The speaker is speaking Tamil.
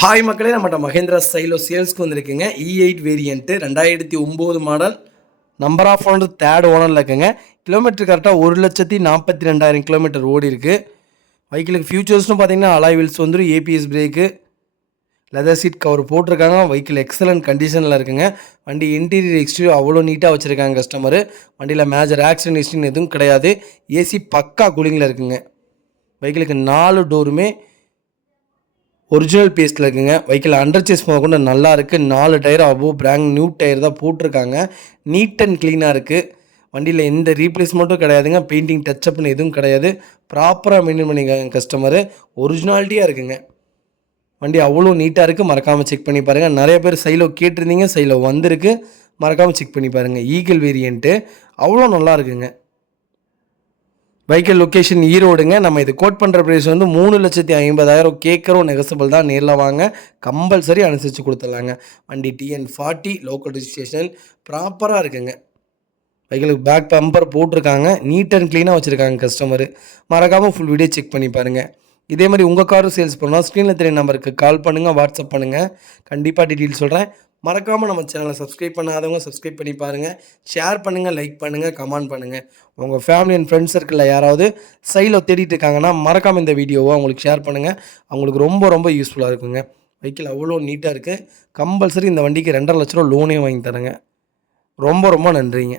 ஹாய் மக்களே, நம்மகிட்ட மஹேந்திரா சைலோ சேல்ஸ்க்கு வந்திருக்குங்க. E8 variant 2009 model. Number of owner third ஓனரில் இருக்குங்க. கிலோமீட்டர் கரெக்டாக 1,42,000 கிலோமீட்டர் ஓடி இருக்குது. வெஹிக்கிளுக்கு ஃபியூச்சர்ஸ்னு பார்த்தீங்கன்னா அலாய் வீல்ஸ் வந்துடும், ABS brake, leather seat cover போட்டிருக்காங்க. வெஹிக்கிள் எக்ஸலண்ட் கண்டிஷனில் இருக்குங்க. வண்டி இன்டீரியர் எக்ஸ்டீரியர் அவ்வளோ நீட்டாக வச்சுருக்காங்க கஸ்டமரு. வண்டியில் மேஜர் ஆக்சிடென்ட் ஹிஸ்ட்ரின்னு எதுவும் கிடையாது. ஏசி பக்கா கூலிங்கில் இருக்குங்க. வெஹிக்கிளுக்கு 4 டோருமே ஒரிஜினல் பீஸில் இருக்குங்க. வெஹிக்கிள் அண்டர் சேஸ் கொண்டு நல்லா இருக்குது. 4 tyre above brand new tyre தான் போட்டிருக்காங்க. நீட் அண்ட் க்ளீனாக இருக்குது. வண்டியில் எந்த ரீப்ளேஸ்மெண்ட்டும் கிடையாதுங்க. பெயிண்டிங் டச்சப்னு எதுவும் கிடையாது. ப்ராப்பராக மெயின்டைன் பண்ணிக்காங்க கஸ்டமரு. ஒரிஜினாலிட்டியாக இருக்குங்க. வண்டி அவ்வளோ நீட்டாக இருக்குது. மறக்காமல் செக் பண்ணி பாருங்கள். நிறைய பேர் சைலோ கேட்டிருந்தீங்க, சைலோ வந்திருக்கு. மறக்காமல் செக் பண்ணி பாருங்கள். ஈகிள் வேரியண்ட்டு அவ்வளோ நல்லா இருக்குங்க. வெஹிக்கிள் லொக்கேஷன் ஈரோடுங்க. நம்ம இது கோட் பண்ணுற ப்ரைஸ் வந்து 3,50,000 கேட்குறோம். நெகசபிள் தான். நேரில் வாங்க, கம்பல்சரி அனுசரித்து கொடுத்துடலாங்க. வண்டி TN40 லோக்கல் ரிஜிஸ்ட்ரேஷன் ப்ராப்பராக இருக்குங்க. வெஹிக்கிளுக்கு பேக் பம்பர் போட்டிருக்காங்க. நீட் அண்ட் க்ளீனாக வச்சுருக்காங்க கஸ்டமரு. மறக்காமல் ஃபுல் வீடியோ செக் பண்ணி பாருங்கள். இதே மாதிரி உங்கள் காரும் சேல்ஸ் பண்ணால் ஸ்க்ரீனில் தெரிய நம்பருக்கு கால் பண்ணுங்கள், வாட்ஸ்அப் பண்ணுங்கள். கண்டிப்பாக டீட்டெயில் சொல்கிறேன். மறக்காமல் நம்ம சேனலை சப்ஸ்கிரைப் பண்ணாதவங்க சப்ஸ்கிரைப் பண்ணி பாருங்கள். ஷேர் பண்ணுங்கள், லைக் பண்ணுங்கள், கமெண்ட் பண்ணுங்கள். உங்கள் ஃபேமிலி அண்ட் ஃப்ரெண்ட்ஸ் சர்க்கிளில் யாராவது சைலோ தேடிட்டு இருக்காங்கன்னா மறக்காமல் இந்த வீடியோவை அவங்களுக்கு ஷேர் பண்ணுங்கள். அவங்களுக்கு ரொம்ப ரொம்ப யூஸ்ஃபுல்லாக இருக்குங்க. வெஹிக்கிள் அவ்வளோ நீட்டாக இருக்குது. கம்பல்சரி இந்த வண்டிக்கு 2,50,000 லோனே வாங்கி தரேங்க. ரொம்ப ரொம்ப நன்றிங்க.